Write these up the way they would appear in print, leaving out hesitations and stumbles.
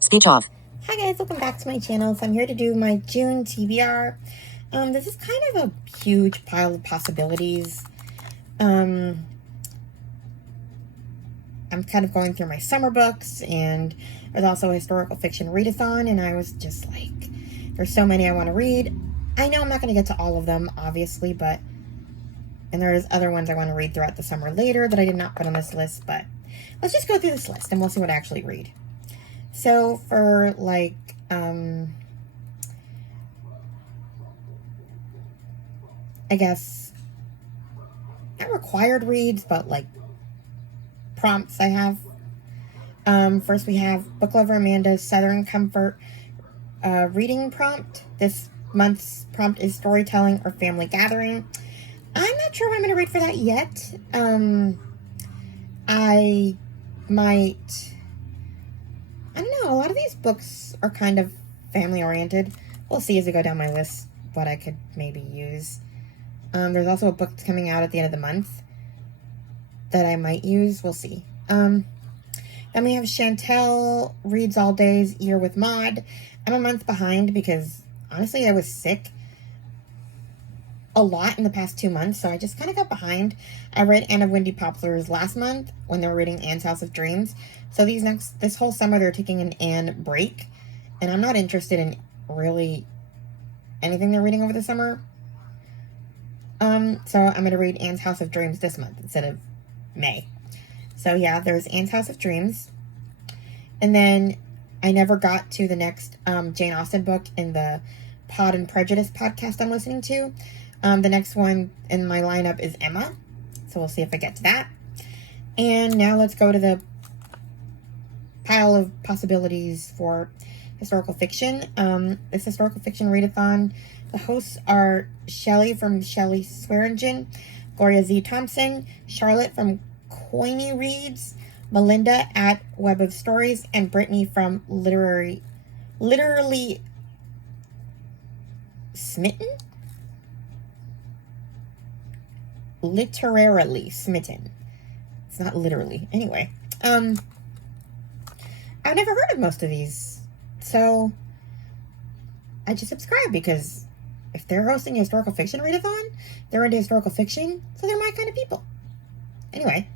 Speech off. Hi guys, welcome back to my channel. So I'm here to do my June TBR. This is kind of a huge pile of possibilities. I'm kind of going through my summer books, and there's also a historical fiction readathon, and I was just like, there's so many I want to read. I know I'm not going to get to all of them, obviously, and there's other ones I want to read throughout the summer later that I did not put on this list, but let's just go through this list and we'll see what I actually read. So for like, I guess, not required reads, but like prompts I have. First we have Book Lover Amanda's Southern Comfort reading prompt. This month's prompt is storytelling or family gathering. I'm not sure what I'm going to read for that yet. I don't know, a lot of these books are kind of family oriented. We'll see as we go down my list what I could maybe use. There's also a book that's coming out at the end of the month that I might use. We'll see. Then we have Chantel Reads All Day's Year with Maud. I'm a month behind because, honestly, I was sick a lot in the past 2 months, so I just kind of got behind. I read Anna Wendy Poplar's last month when they were reading Anne's House of Dreams. So this whole summer they're taking an Anne break, and I'm not interested in really anything they're reading over the summer. So I'm going to read Anne's House of Dreams this month instead of May. So yeah, there's Anne's House of Dreams. And then I never got to the next Jane Austen book in the Pod and Prejudice podcast I'm listening to. The next one in my lineup is Emma. So we'll see if I get to that. And now let's go to the pile of possibilities for historical fiction. This historical fiction readathon. The hosts are Shelley from Shelley Swearingen, Gloria Z. Thompson, Charlotte from Coiny Reads, Melinda at Web of Stories, and Brittany from Literally Smitten? Literarily Smitten. It's not literally. Anyway. I've never heard of most of these. So I just subscribe because if they're hosting a historical fiction readathon, they're into historical fiction, so they're my kind of people. Anyway,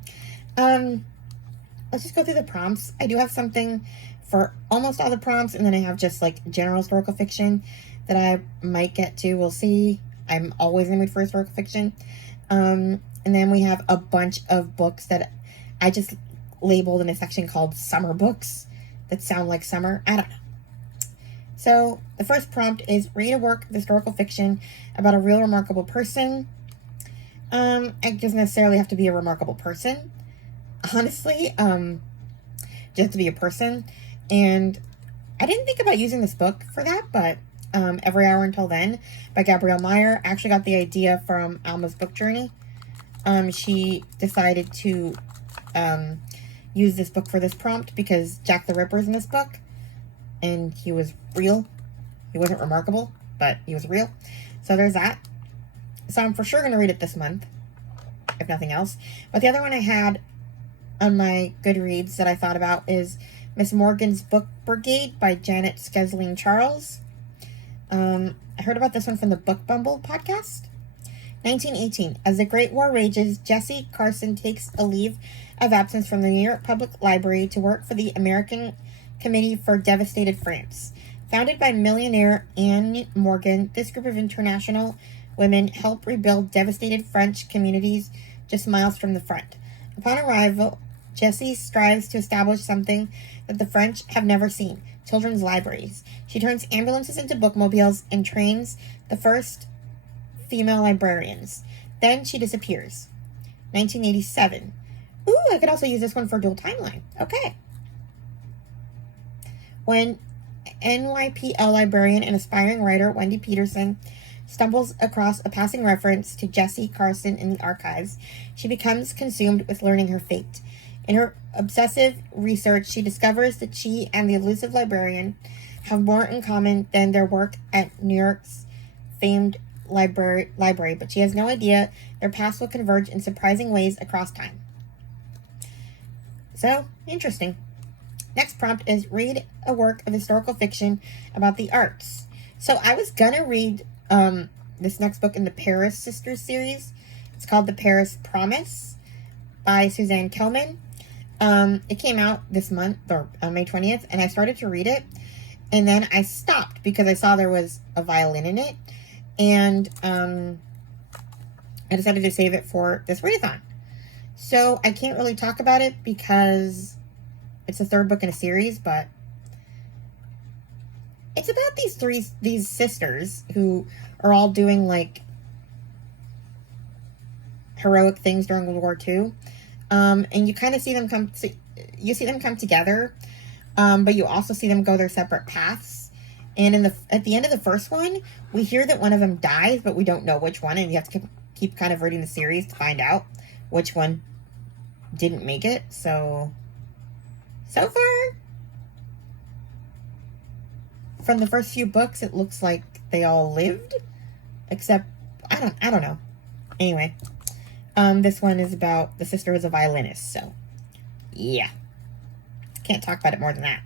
let's just go through the prompts. I do have something for almost all the prompts, and then I have just like general historical fiction that I might get to. We'll see. I'm always in the mood for historical fiction. And then we have a bunch of books that I just labeled in a section called summer books that sound like summer. I don't know. So the first prompt is read a work of historical fiction about a real remarkable person. It doesn't necessarily have to be a remarkable person. Honestly, just have to be a person. And I didn't think about using this book for that, but Every Hour Until Then by Gabrielle Meyer. I actually got the idea from Alma's book journey. She decided to use this book for this prompt because Jack the Ripper's in this book, and he was real. He wasn't remarkable, but he was real. So there's that. So I'm for sure going to read it this month, if nothing else. But the other one I had on my Goodreads that I thought about is Miss Morgan's Book Brigade by Janet Skesling Charles. I heard about this one from the Book Bumble podcast. 1918. As the Great War rages, Jesse Carson takes a leave of absence from the New York Public Library to work for the American Committee for Devastated France. Founded by millionaire Anne Morgan, this group of international women help rebuild devastated French communities just miles from the front. Upon arrival, Jessie strives to establish something that the French have never seen: children's libraries. She turns ambulances into bookmobiles and trains the first female librarians. Then she disappears. 1987. Ooh, I could also use this one for dual timeline. Okay. When NYPL librarian and aspiring writer Wendy Peterson stumbles across a passing reference to Jessie Carson in the archives, she becomes consumed with learning her fate. In her obsessive research, she discovers that she and the elusive librarian have more in common than their work at New York's famed library, but she has no idea their paths will converge in surprising ways across time. So, interesting. Next prompt is read a work of historical fiction about the arts. So I was gonna read this next book in the Paris Sisters series. It's called The Paris Promise by Suzanne Kelman. It came out this month, or on May 20th, and I started to read it, and then I stopped because I saw there was a violin in it, and I decided to save it for this readathon. So I can't really talk about it because it's the third book in a series, but it's about these sisters who are all doing like heroic things during World War II. And you kind of see them come together, but you also see them go their separate paths. And at the end of the first one, we hear that one of them dies, but we don't know which one, and you have to keep kind of reading the series to find out which one didn't make it. So far, from the first few books, it looks like they all lived, except I don't know. Anyway, this one is about the sister was a violinist, so yeah, can't talk about it more than that.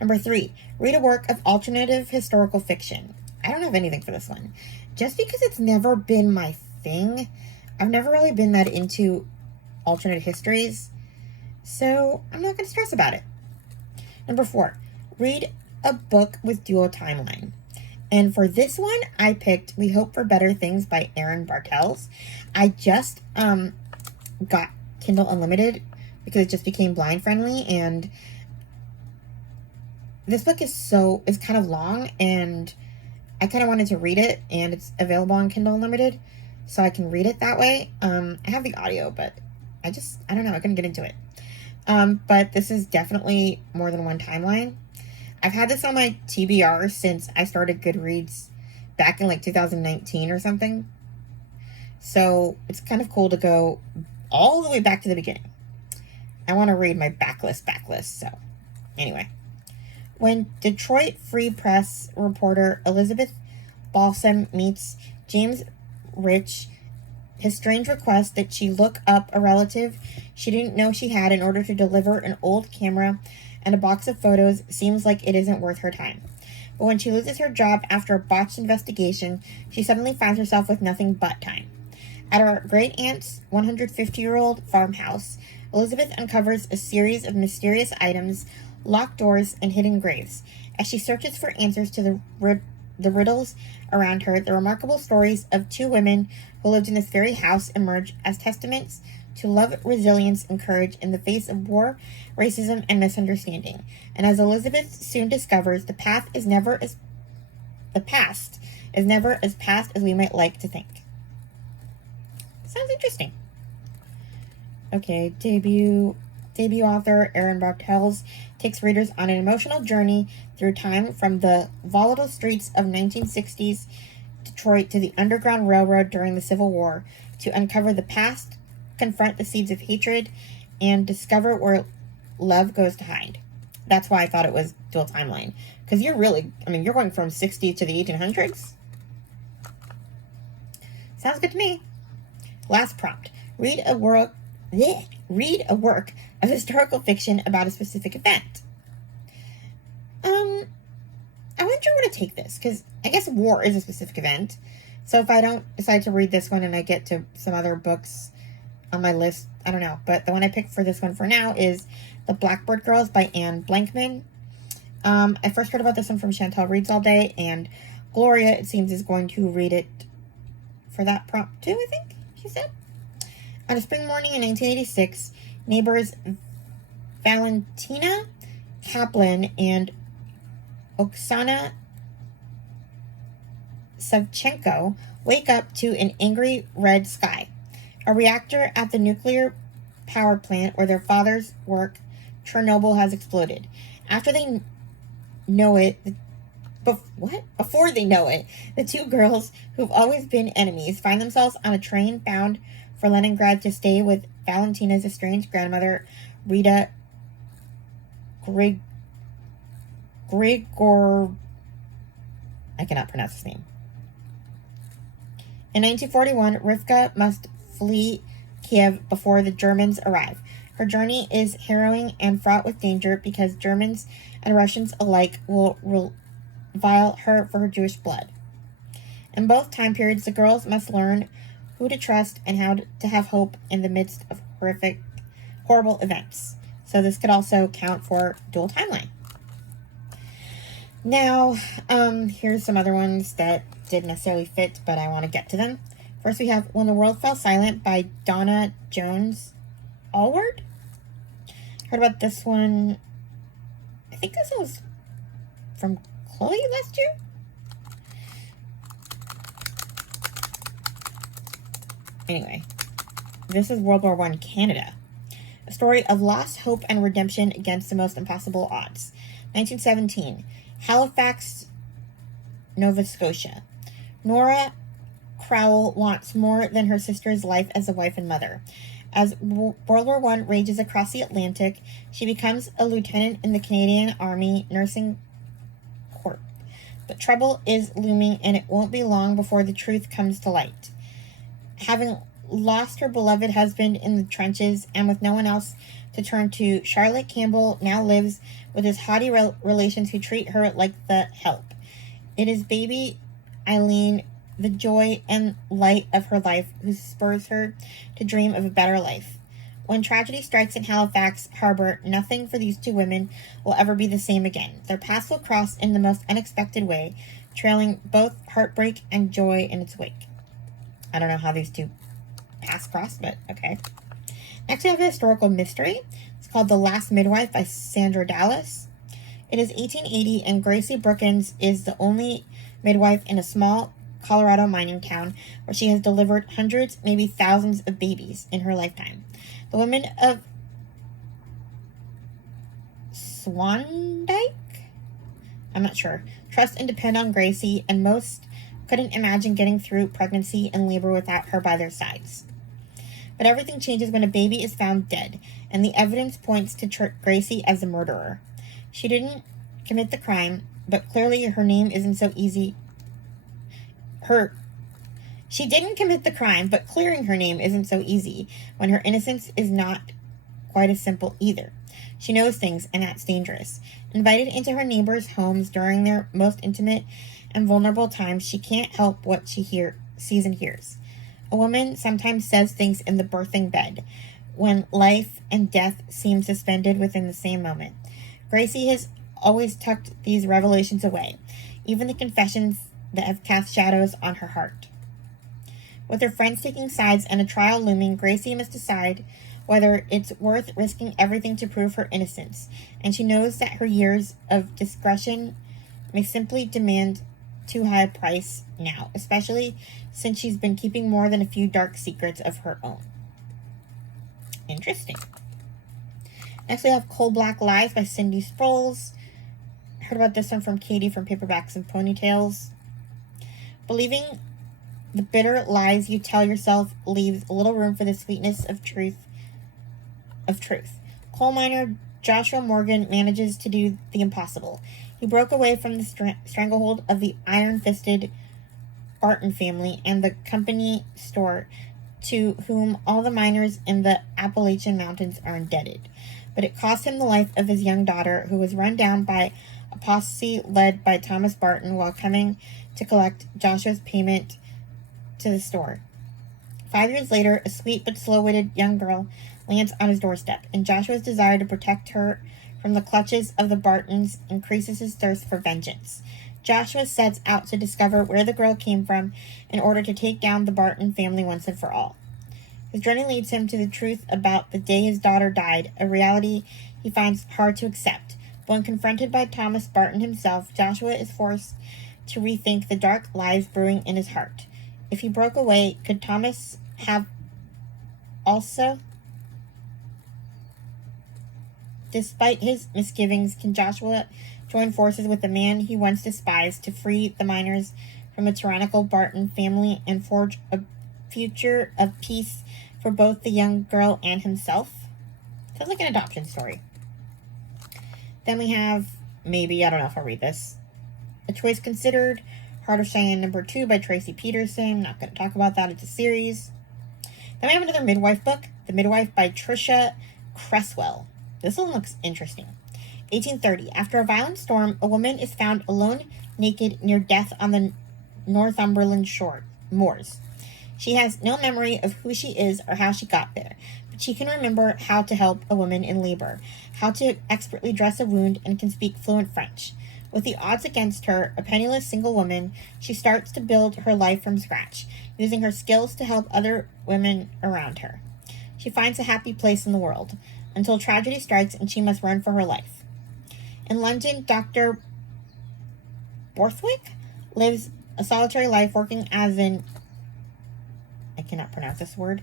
Number 3, read a work of alternative historical fiction. I don't have anything for this one, just because it's never been my thing. I've never really been that into alternate histories, so I'm not going to stress about it. Number 4, read a book with dual timeline. And for this one, I picked We Hope for Better Things by Erin Bartels. I just got Kindle Unlimited because it just became blind friendly, and this book is kind of long, and I kind of wanted to read it, and it's available on Kindle Unlimited, so I can read it that way. I have the audio, but I don't know, I couldn't get into it. But this is definitely more than one timeline. I've had this on my TBR since I started Goodreads back in like 2019 or something. So it's kind of cool to go all the way back to the beginning. I want to read my backlist. So anyway, when Detroit Free Press reporter Elizabeth Balsam meets James Rich, his strange request that she look up a relative she didn't know she had in order to deliver an old camera and a box of photos seems like it isn't worth her time. But when she loses her job after a botched investigation, she suddenly finds herself with nothing but time. At her great-aunt's 150-year-old farmhouse, Elizabeth uncovers a series of mysterious items, locked doors, and hidden graves. As she searches for answers to the riddles around her, the remarkable stories of 2 women who lived in this very house emerge as testaments to love, resilience, and courage in the face of war, racism, and misunderstanding. And as Elizabeth soon discovers, the past is never as past as we might like to think. Sounds interesting. Okay, debut author Erin Bartels takes readers on an emotional journey through time from the volatile streets of 1960s Detroit to the Underground Railroad during the Civil War to uncover the past, confront the seeds of hatred, and discover where love goes to hide. That's why I thought it was dual timeline. Because you're going from 60 to the 1800s. Sounds good to me. Last prompt. Read a work of historical fiction about a specific event. I wasn't sure where to take this, because I guess war is a specific event. So if I don't decide to read this one and I get to some other books on my list, I don't know. But the one I picked for this one for now is The Blackbird Girls by Anne Blankman. I first heard about this one from Chantel Reads All Day, and Gloria, it seems, is going to read it for that prompt too, I think she said. On a spring morning in 1986, neighbors Valentina Kaplan and Oksana Savchenko wake up to an angry red sky. A reactor at the nuclear power plant where their fathers work, Chernobyl, has exploded. Before they know it, the 2 girls who've always been enemies find themselves on a train bound for Leningrad to stay with Valentina's estranged grandmother, Rita Grigor. I cannot pronounce his name. In 1941, Rivka must flee Kiev before the Germans arrive. Her journey is harrowing and fraught with danger because Germans and Russians alike will revile her for her Jewish blood. In both time periods, the girls must learn who to trust and how to have hope in the midst of horrible events. So this could also count for dual timeline. Now, here's some other ones that didn't necessarily fit, but I want to get to them. First, we have When the World Fell Silent by Donna Jones Allward. Heard about this one. I think this was from Chloe last year. Anyway, this is World War I Canada. A story of lost hope and redemption against the most impossible odds. 1917. Halifax, Nova Scotia. Nora Crowell wants more than her sister's life as a wife and mother. As World War I rages across the Atlantic, she becomes a lieutenant in the Canadian Army Nursing Corps. But trouble is looming, and it won't be long before the truth comes to light. Having lost her beloved husband in the trenches and with no one else to turn to, Charlotte Campbell now lives with his haughty relations who treat her like the help. It is baby Eileen, the joy and light of her life, who spurs her to dream of a better life. When tragedy strikes in Halifax Harbor, nothing for these two women will ever be the same again. Their paths will cross in the most unexpected way, trailing both heartbreak and joy in its wake. I don't know how these two paths cross, but okay. Next, we have a historical mystery. It's called The Last Midwife by Sandra Dallas. It is 1880, and Gracie Brookins is the only midwife in a small Colorado mining town where she has delivered hundreds, maybe thousands of babies in her lifetime. The women of Swandike, I'm not sure, trust and depend on Gracie, and most couldn't imagine getting through pregnancy and labor without her by their sides. But everything changes when a baby is found dead, and the evidence points to Gracie as the murderer. She didn't commit the crime, but clearly her name isn't so easy. She didn't commit the crime, but clearing her name isn't so easy when her innocence is not quite as simple either. She knows things, and that's dangerous. Invited into her neighbors' homes during their most intimate and vulnerable times, she can't help what she sees and hears. A woman sometimes says things in the birthing bed, when life and death seem suspended within the same moment. Gracie has always tucked these revelations away, even the confessions that have cast shadows on her heart. With her friends taking sides and a trial looming, Gracie must decide whether it's worth risking everything to prove her innocence, and she knows that her years of discretion may simply demand too high a price now, especially since she's been keeping more than a few dark secrets of her own. Interesting. Next, we have Coal Black Lies by Cindy Sproles. Heard about this one from Katie from Paperbacks and Ponytails. Believing the bitter lies you tell yourself leaves little room for the sweetness of truth. Coal miner Joshua Morgan manages to do the impossible. He broke away from the stranglehold of the iron-fisted Barton family and the company store to whom all the miners in the Appalachian Mountains are indebted. But it cost him the life of his young daughter, who was run down by a posse led by Thomas Barton while coming to collect Joshua's payment to the store. 5 years later, a sweet but slow-witted young girl lands on his doorstep, and Joshua's desire to protect her from the clutches of the Bartons increases his thirst for vengeance. Joshua sets out to discover where the girl came from in order to take down the Barton family once and for all. His journey leads him to the truth about the day his daughter died, a reality he finds hard to accept. When confronted by Thomas Barton himself, Joshua is forced to rethink the dark lies brewing in his heart. If he broke away, could Thomas have also? Despite his misgivings, can Joshua join forces with the man he once despised to free the miners from a tyrannical Barton family and forge a future of peace for both the young girl and himself? Sounds like an adoption story. Then we have, maybe, I don't know if I'll read this, A Choice Considered, Heart of Cheyenne #2 by Tracy Peterson. Not going to talk about that. It's a series. Then we have another midwife book, The Midwife by Tricia Cresswell. This one looks interesting. 1830. After a violent storm, a woman is found alone, naked, near death on the Northumberland moors. She has no memory of who she is or how she got there, but she can remember how to help a woman in labor, how to expertly dress a wound, and can speak fluent French. With the odds against her, a penniless single woman, she starts to build her life from scratch, using her skills to help other women around her. She finds a happy place in the world, until tragedy strikes and she must run for her life. In London, Dr. Borthwick lives a solitary life working as I cannot pronounce this word,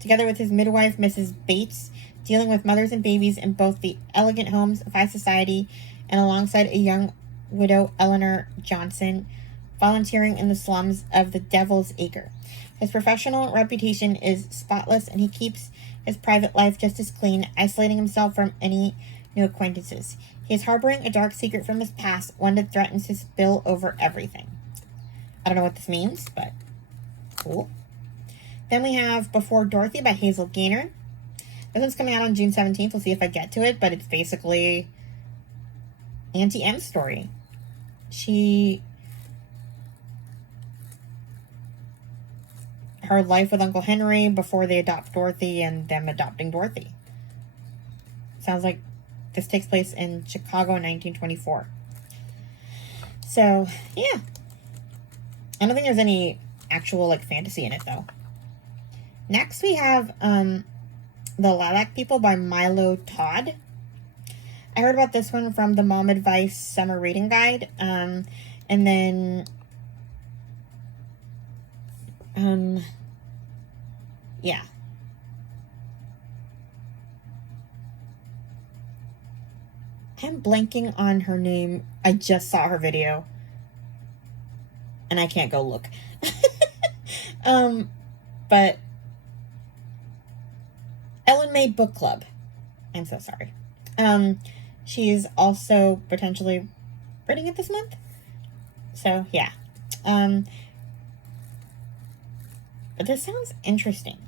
together with his midwife, Mrs. Bates, dealing with mothers and babies in both the elegant homes of high society and alongside a young widow, Eleanor Johnson, volunteering in the slums of the Devil's Acre. His professional reputation is spotless, and he keeps his private life just as clean, isolating himself from any new acquaintances. He is harboring a dark secret from his past, one that threatens to spill over everything. I don't know what this means, but cool. Then we have Before Dorothy by Hazel Gaynor. This one's coming out on June 17th. We'll see if I get to it, but it's basically Auntie M's story. Her life with Uncle Henry before they adopt Dorothy and them adopting Dorothy. Sounds like this takes place in Chicago in 1924. So, yeah. I don't think there's any actual, fantasy in it, though. Next, we have The Lilac People by Milo Todd. I heard about this one from the Mom Advice Summer Reading Guide. And then, yeah. I'm blanking on her name. I just saw her video. And I can't go look. But Ellen May Book Club. I'm so sorry. She's also potentially reading it this month. So, yeah. But this sounds interesting.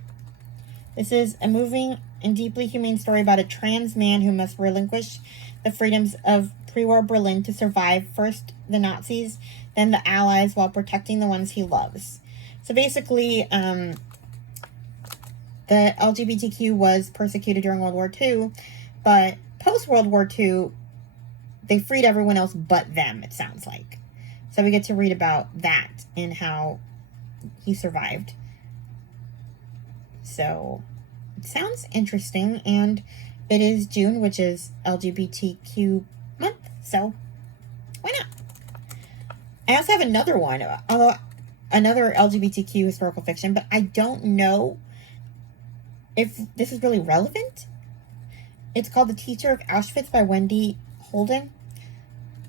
This is a moving and deeply humane story about a trans man who must relinquish the freedoms of pre-war Berlin to survive first the Nazis, then the Allies, while protecting the ones he loves. So basically, the LGBTQ was persecuted during World War II, but post-World War II, they freed everyone else but them, it sounds like. So we get to read about that and how he survived. So it sounds interesting, and it is June, which is LGBTQ month, so why not? I also have another one, another LGBTQ historical fiction, but I don't know if this is really relevant. It's called The Teacher of Auschwitz by Wendy Holden.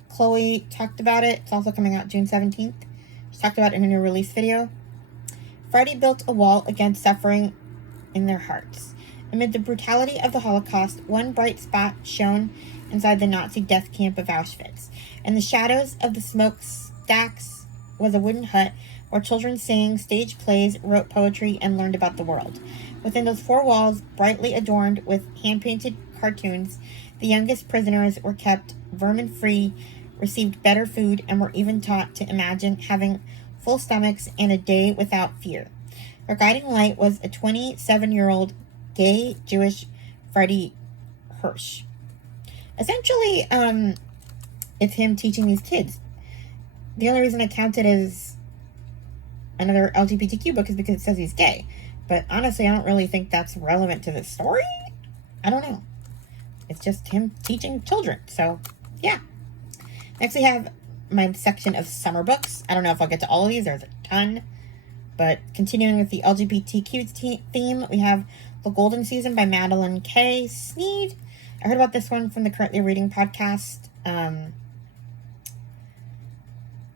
Chloe talked about it. It's also coming out June 17th. She talked about it in a new release video. Friday built a wall against suffering in their hearts. Amid the brutality of the Holocaust, one bright spot shone inside the Nazi death camp of Auschwitz. In the shadows of the smokestacks was a wooden hut where children sang, staged plays, wrote poetry, and learned about the world. Within those four walls, brightly adorned with hand-painted cartoons, the youngest prisoners were kept vermin-free, received better food, and were even taught to imagine having full stomachs and a day without fear. Their guiding light was a 27-year-old gay Jewish Freddie Hirsch. Essentially, it's him teaching these kids. The only reason I count it as another LGBTQ book is because it says he's gay. But honestly, I don't really think that's relevant to the story. I don't know. It's just him teaching children. So, yeah. Next, we have my section of summer books. I don't know if I'll get to all of these. There's a ton. But continuing with the LGBTQ theme, we have The Golden Season by Madeline K. Sneed. I heard about this one from the Currently Reading podcast a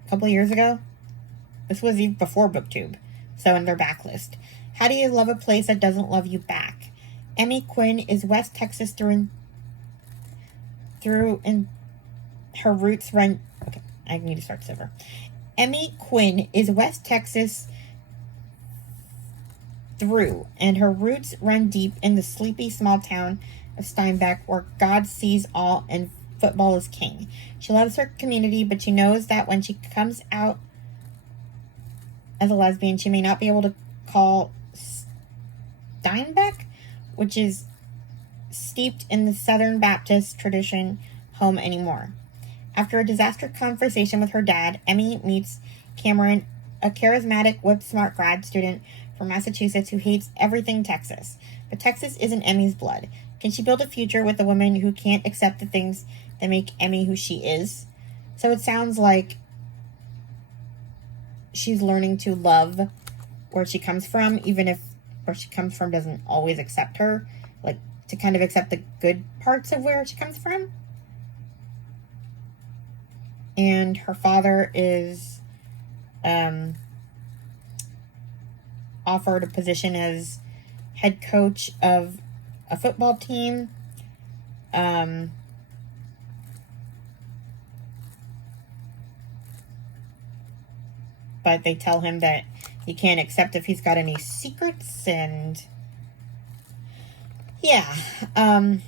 couple of years ago. This was even before BookTube, so in their backlist. How do you love a place that doesn't love you back? Emmy Quinn is West Texas through and her roots run... Okay, I need to start this over. Emmy Quinn is West Texas through, and her roots run deep in the sleepy small town of Steinbeck, where God sees all and football is king. She loves her community, but she knows that when she comes out as a lesbian, she may not be able to call Steinbeck, which is steeped in the Southern Baptist tradition, home anymore. After a disastrous conversation with her dad, Emmy meets Cameron, a charismatic, whip-smart grad student from Massachusetts who hates everything Texas. But Texas isn't Emmy's blood. Can she build a future with a woman who can't accept the things that make Emmy who she is? So it sounds like she's learning to love where she comes from, even if where she comes from doesn't always accept her. Like, to kind of accept the good parts of where she comes from. And her father is offered a position as head coach of a football team. But they tell him that he can't accept if he's got any secrets, and yeah, I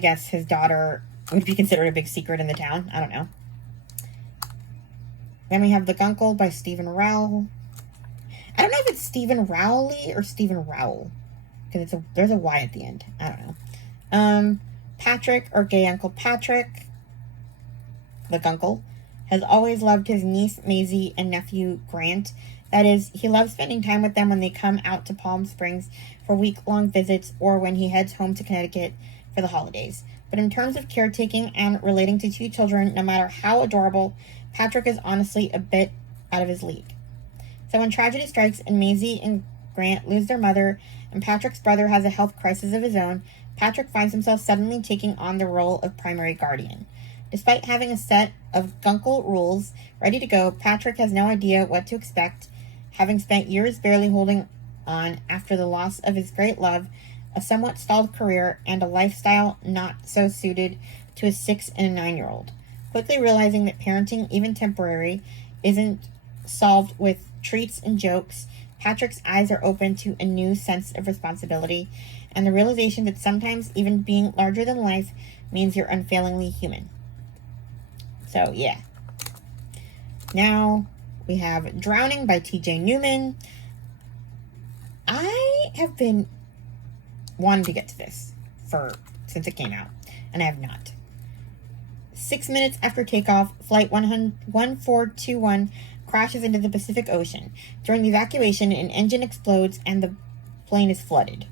guess his daughter would be considered a big secret in the town. I don't know. Then we have The Guncle by Stephen Rowell. I don't know if it's Stephen Rowley or Stephen Rowell, because there's a Y at the end. I don't know. Patrick, or Gay Uncle Patrick, The Guncle, has always loved his niece Maisie and nephew Grant. That is, he loves spending time with them when they come out to Palm Springs for week-long visits or when he heads home to Connecticut for the holidays. But in terms of caretaking and relating to two children, no matter how adorable, Patrick is honestly a bit out of his league. So when tragedy strikes and Maisie and Grant lose their mother and Patrick's brother has a health crisis of his own, Patrick finds himself suddenly taking on the role of primary guardian. Despite having a set of Guncle rules ready to go, Patrick has no idea what to expect, having spent years barely holding on after the loss of his great love, a somewhat stalled career, and a lifestyle not so suited to a 6 and a 9-year-old. Quickly realizing that parenting, even temporary, isn't solved with treats and jokes, Patrick's eyes are open to a new sense of responsibility and the realization that sometimes even being larger than life means you're unfailingly human. So, yeah. Now, we have Drowning by T.J. Newman. I have been wanting to get to this since it came out, and I have not. 6 minutes after takeoff, Flight 1421 crashes into the Pacific Ocean. During the evacuation, an engine explodes and the plane is flooded.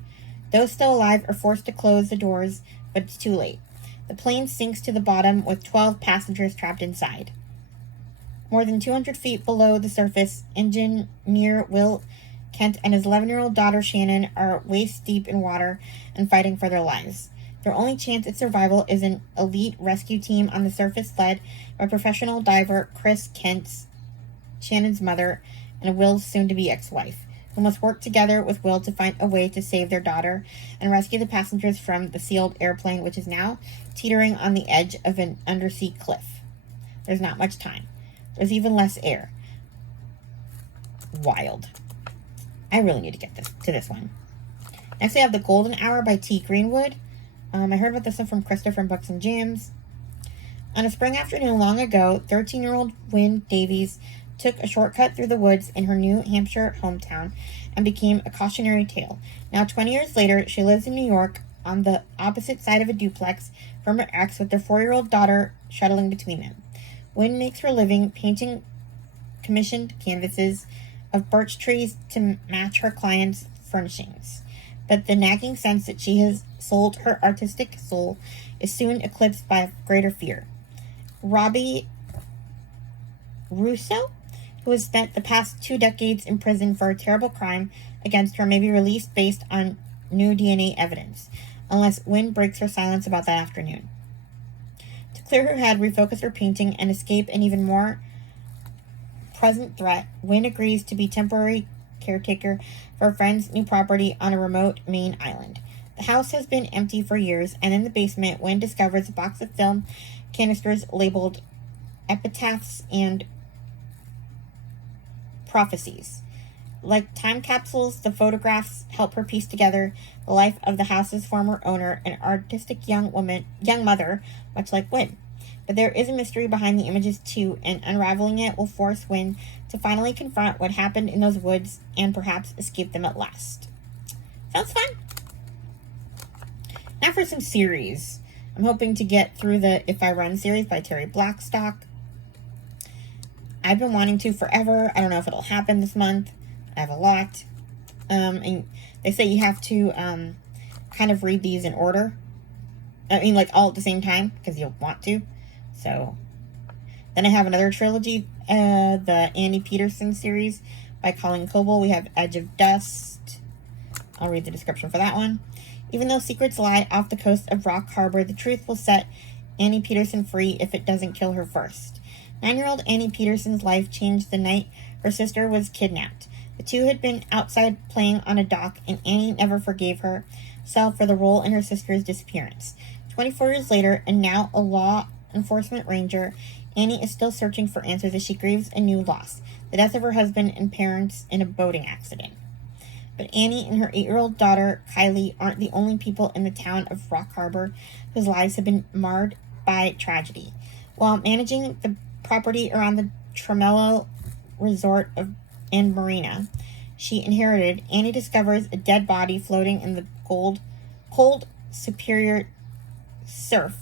Those still alive are forced to close the doors, but it's too late. The plane sinks to the bottom with 12 passengers trapped inside. More than 200 feet below the surface, engineer Will Kent and his 11-year-old daughter Shannon are waist deep in water and fighting for their lives. Their only chance at survival is an elite rescue team on the surface led by professional diver Chris Kent, Shannon's mother, and Will's soon-to-be ex-wife, who must work together with Will to find a way to save their daughter and rescue the passengers from the sealed airplane, which is now teetering on the edge of an undersea cliff. There's not much time. There's even less air. Wild. I really need to get to this one. Next, we have The Golden Hour by T. Greenwood. I heard about this one from Krista from Books and Jams. On a spring afternoon long ago, 13-year-old Wynne Davies took a shortcut through the woods in her New Hampshire hometown and became a cautionary tale. Now, 20 years later, she lives in New York on the opposite side of a duplex from her ex with their 4-year-old daughter shuttling between them. Wynne makes her living painting commissioned canvases of birch trees to match her clients' furnishings. But the nagging sense that she has sold her artistic soul is soon eclipsed by a greater fear. Robbie Russo, who has spent the past 2 decades in prison for a terrible crime against her, may be released based on new DNA evidence, unless Wynne breaks her silence about that afternoon. To clear her head, refocus her painting, and escape an even more present threat, Wynne agrees to be temporary caretaker for a friend's new property on a remote Maine island. The house has been empty for years, and in the basement, Wynne discovers a box of film canisters labeled epitaphs and prophecies. Like time capsules, the photographs help her piece together the life of the house's former owner, an artistic young mother, much like Wynne. But there is a mystery behind the images too, and unraveling it will force Wynne to finally confront what happened in those woods and perhaps escape them at last. Sounds fun. Now for some series. I'm hoping to get through the If I Run series by Terry Blackstock. I've been wanting to forever. I don't know if it'll happen this month. I have a lot. And they say you have to kind of read these in order. I mean, like all at the same time, because you'll want to. So, then I have another trilogy, the Annie Peterson series by Colleen Coble. We have Edge of Dust. I'll read the description for that one. Even though secrets lie off the coast of Rock Harbor, the truth will set Annie Peterson free if it doesn't kill her first. 9-year-old Annie Peterson's life changed the night her sister was kidnapped. The two had been outside playing on a dock, and Annie never forgave herself for the role in her sister's disappearance. 24 years later, and now a law enforcement ranger, Annie is still searching for answers as she grieves a new loss, the death of her husband and parents in a boating accident. But Annie and her 8-year-old daughter, Kylie, aren't the only people in the town of Rock Harbor whose lives have been marred by tragedy. While managing the property around the Tremello Resort and Marina she inherited, Annie discovers a dead body floating in the cold Superior surf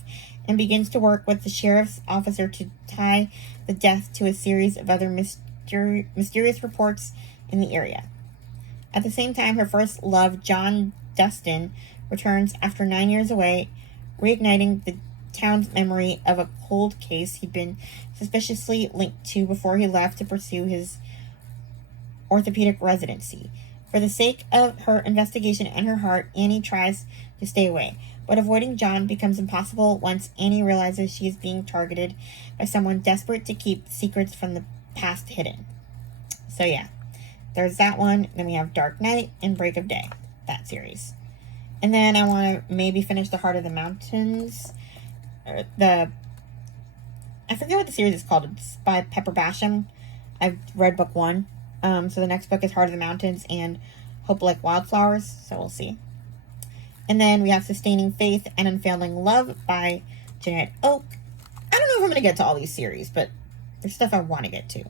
and begins to work with the sheriff's officer to tie the death to a series of other mysterious reports in the area. At the same time, her first love, John Dustin, returns after 9 years away, reigniting the town's memory of a cold case he'd been suspiciously linked to before he left to pursue his orthopedic residency. For the sake of her investigation and her heart, Annie tries to stay away. But avoiding John becomes impossible once Annie realizes she is being targeted by someone desperate to keep secrets from the past hidden. So yeah, there's that one. Then we have Dark Knight and Break of Day, that series. And then I want to maybe finish The Heart of the Mountains. I forget what the series is called. It's by Pepper Basham. I've read book 1. So the next book is Heart of the Mountains and Hope Like Wildflowers. So we'll see. And then we have Sustaining Faith and Unfailing Love by Jeanette Oak. I don't know if I'm going to get to all these series, but there's stuff I want to get to.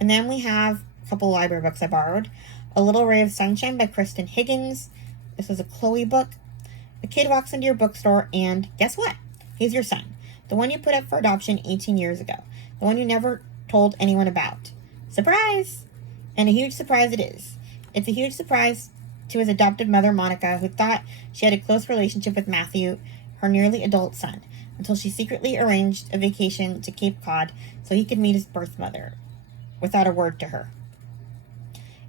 And then we have a couple library books I borrowed. A Little Ray of Sunshine by Kristen Higgins. This is a Chloe book. A kid walks into your bookstore and guess what? He's your son. The one you put up for adoption 18 years ago. The one you never told anyone about. Surprise! And a huge surprise it is. It's a huge surprise to his adopted mother, Monica, who thought she had a close relationship with Matthew, her nearly adult son, until she secretly arranged a vacation to Cape Cod so he could meet his birth mother, without a word to her.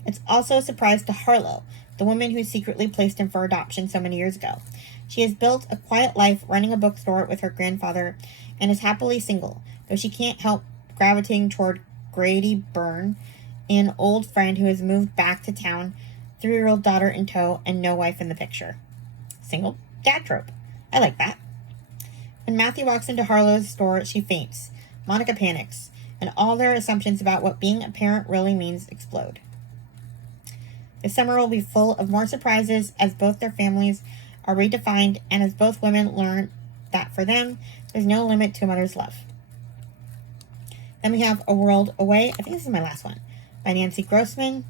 It's also a surprise to Harlow, the woman who secretly placed him for adoption so many years ago. She has built a quiet life running a bookstore with her grandfather and is happily single, though she can't help gravitating toward Grady Byrne, an old friend who has moved back to town, 3-year-old daughter in tow, and no wife in the picture. Single dad trope. I like that. When Matthew walks into Harlow's store, she faints. Monica panics, and all their assumptions about what being a parent really means explode. The summer will be full of more surprises as both their families are redefined and as both women learn that for them, there's no limit to a mother's love. Then we have A World Away. I think this is my last one. By Nancy Grossman.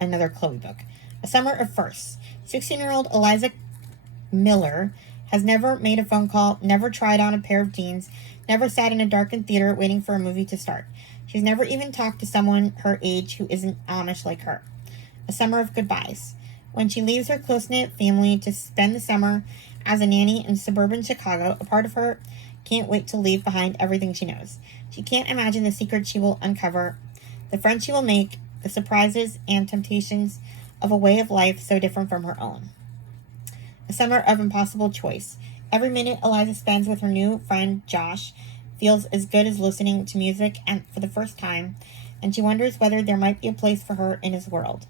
Another Chloe book. A Summer of Firsts. 16-year-old Eliza Miller has never made a phone call, never tried on a pair of jeans, never sat in a darkened theater waiting for a movie to start. She's never even talked to someone her age who isn't Amish like her. A summer of goodbyes. When she leaves her close-knit family to spend the summer as a nanny in suburban Chicago, a part of her can't wait to leave behind everything she knows. She can't imagine the secrets she will uncover, the friends she will make, the surprises and temptations of a way of life so different from her own. A summer of impossible choice. Every minute Eliza spends with her new friend Josh feels as good as listening to music and for the first time, and she wonders whether there might be a place for her in his world.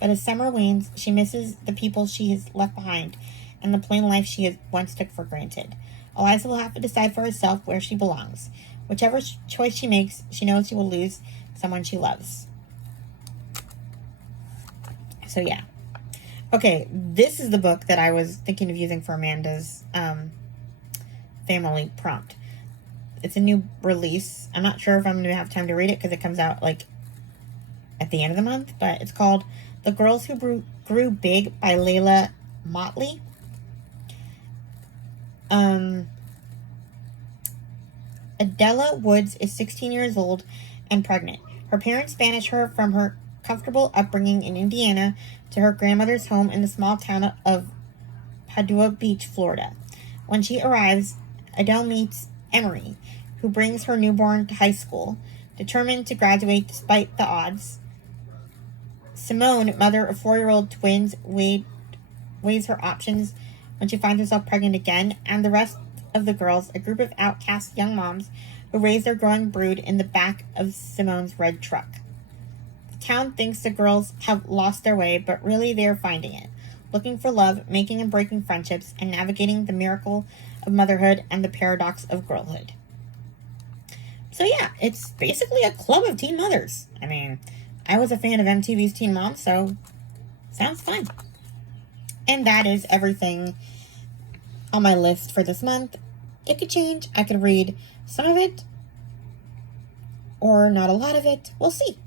But as summer wanes, she misses the people she has left behind and the plain life she once took for granted. Eliza will have to decide for herself where she belongs. Whichever choice she makes, she knows she will lose someone she loves. So yeah. Okay, this is the book that I was thinking of using for Amanda's family prompt. It's a new release. I'm not sure if I'm going to have time to read it because it comes out like at the end of the month, but it's called The Girls Who Grew Big by Layla Motley. Adela Woods is 16 years old and pregnant. Her parents banish her from her comfortable upbringing in Indiana to her grandmother's home in the small town of Padua Beach, Florida. When she arrives, Adele meets Emery, who brings her newborn to high school, determined to graduate despite the odds. Simone, mother of 4-year-old twins, weighs her options when she finds herself pregnant again, and the rest of the girls, a group of outcast young moms who raise their growing brood in the back of Simone's red truck. The town thinks the girls have lost their way, but really they are finding it, looking for love, making and breaking friendships, and navigating the miracle of motherhood and the paradox of girlhood. So yeah, it's basically a club of teen mothers. I mean, I was a fan of MTV's Teen Mom, so sounds fun. And that is everything on my list for this month. It could change. I could read some of it or not a lot of it. We'll see.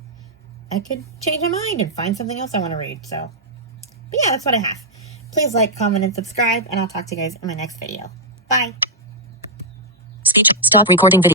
I could change my mind and find something else I want to read. So, but yeah, that's what I have. Please like, comment, and subscribe, and I'll talk to you guys in my next video. Bye. Speech. Stop recording video.